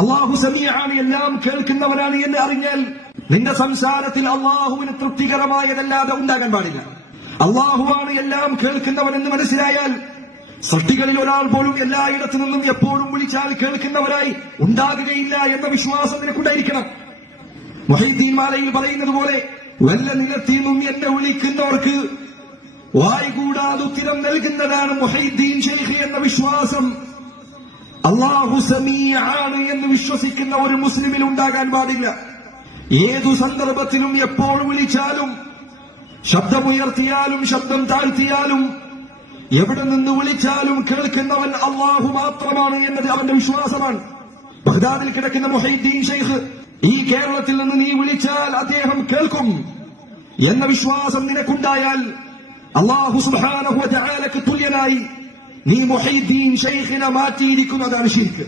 അള്ളാഹു സമീഅാണ്, എല്ലാം കേൾക്കുന്നവനാണ് എന്ന് അറിഞ്ഞാൽ നിന്റെ സംസാരത്തിൽ അള്ളാഹുവിന് തൃപ്തികരമായതല്ലാതെ ഉണ്ടാകാൻ പാടില്ല. അള്ളാഹുവാണ് എല്ലാം കേൾക്കുന്നവനെന്ന് മനസ്സിലായാൽ സൃഷ്ടികളിൽ ഒരാൾ പോലും എല്ലായിടത്തു നിന്നും എപ്പോഴും വിളിച്ചാൽ കേൾക്കുന്നവരായി ഉണ്ടാകുകയില്ല എന്ന വിശ്വാസം നിനക്കുണ്ടായിരിക്കണം. മുഹൈദ്ദീൻ മാലയിൽ പറയുന്നത് പോലെ വല്ല നിലത്തിൽ നിന്നും എന്നെ വിളിക്കുന്നവർക്ക് വായ്കൂടാതെ ഉത്തരം നൽകുന്നതാണ് മുഹൈദ്ദീൻ ശൈഖ് എന്ന വിശ്വാസം അള്ളാഹു സമീഅാണ് എന്ന് വിശ്വസിക്കുന്ന ഒരു മുസ്ലിമിൽ ഉണ്ടാകാൻ പാടില്ല. ഏതു സന്ദർഭത്തിലും എപ്പോൾ വിളിച്ചാലും, ശബ്ദമുയർത്തിയാലും ശബ്ദം താഴ്ത്തിയാലും, എവിടെ നിന്ന് വിളിച്ചാലും കേൾക്കുന്നവൻ അള്ളാഹു മാത്രമാണ് എന്നത് അവന്റെ വിശ്വാസമാണ്. ബഗ്ദാദിൽ കിടക്കുന്ന മുഹൈദ്ദീൻ ശൈഖ് ഈ കേരളത്തിൽ നിന്ന് നീ വിളിച്ചാൽ അദ്ദേഹം കേൾക്കും എന്ന വിശ്വാസം നിനക്കുണ്ടായാൽ അള്ളാഹു സുബ്ഹാനഹു വ തആലക്ക് തുല്യനായി നീ മുഹൈദ്ദീൻ ശൈഖിനെ മാറ്റിയിരിക്കുന്നതാണ് ശിർക്ക്.